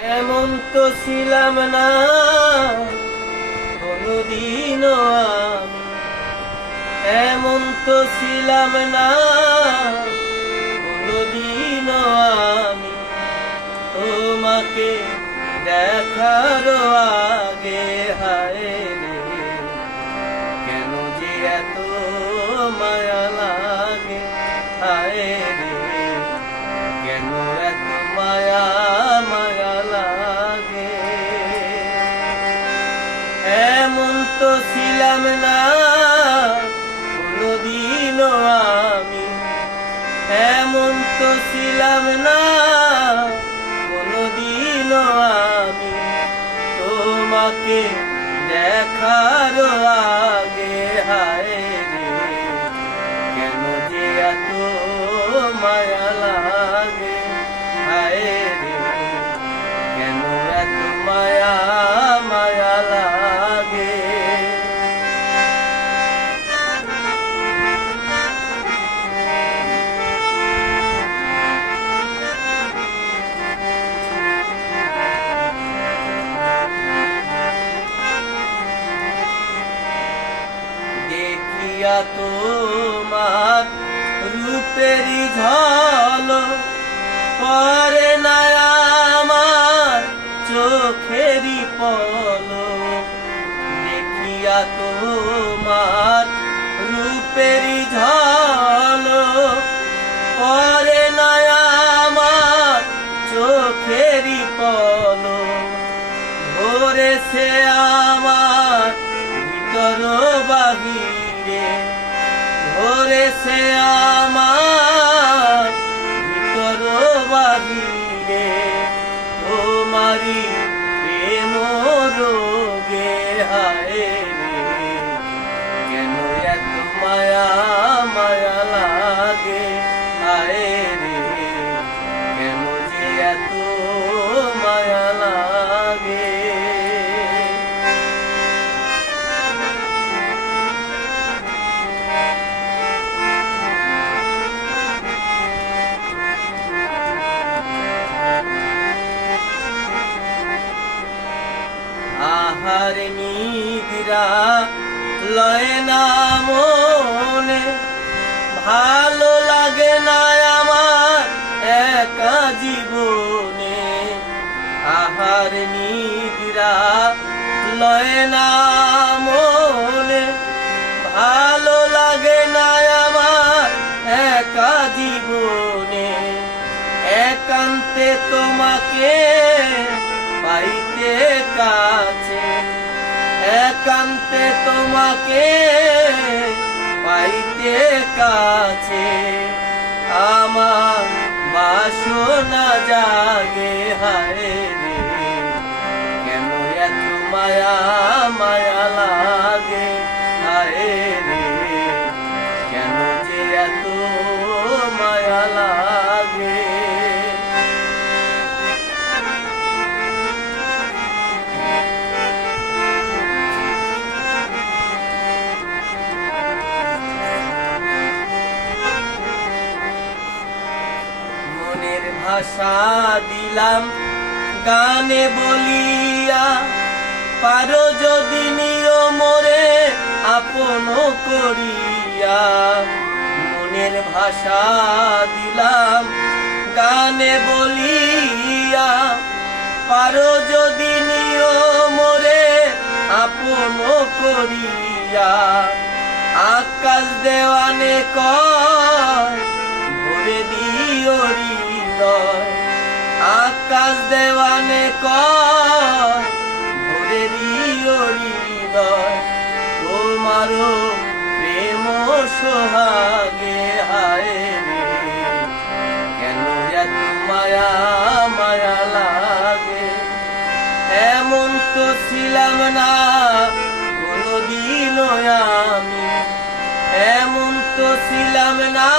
এমন তো ছিলাম না কোনদিনও আমি, এমন তো ছিলাম না কোনদিনও আমি, তোমাকে দেখার আগে হায় রে কেন যে এত মায়া লাগে, হায় রে কেন এত মায়া মায়া লাগে। এমন তো ছিলাম না কোনদিনও আমি, এমন তো ছিলাম না কোনদিনও আমি, তোমাকে দেখার আগে হায় রে কেন যে এত মায়া লাগে, হায় রে কেন এত মায়া মায়া লাগে। দেখিয়া তোমার রূপেরই ঝলক পরে না আমার চোখেরই পলক, দেখিয়া তোমার রূপেরই ঝলক পরে না আমার চোখেরই পলক, ধরেছে আমার ভিতর বাহিরে, ধরেছে আমার ভিতর বাহিরে, তোমারি প্রেম রোগে হায় রে কেন এত মায়া মায়া লাগে, হায় রে কেন যে এত মায়া লাগে। আহার নিদ্রা লয় না মনে, ভালো লাগে না আমার একা জীবনে, আহার নিদ্রা লয় না মনে, ভালো লাগে না আমার একা জীবনে, একান্তে তোমাকে পাইতে কাছে, একান্তে তোমাকে পাইতে কাছে, আমার বাসনা জাগে হায় রে কেন এত মায়া মায়া লাগে, হায় রে কেন যে এত মায়া লাগে। ভাষা দিলাম গানে বলিয়া, পারো যদি নিও মোরে আপন করিয়া, মনের ভাষা দিলাম গানে বলিয়া, পারো যদি নিও মোরে আপন করিয়া, আকাশ দেওয়ানে কয় ভরে দিও হৃদয়, আকাশ দেওয়ানে কয় ভরে দিও হৃদয়, তোমারও প্রেম সোহাগে হায় রে কেন এত মায়া মায়া লাগে। এমন তো ছিলাম না কোনদিনও আমি, এমন তো ছিলাম না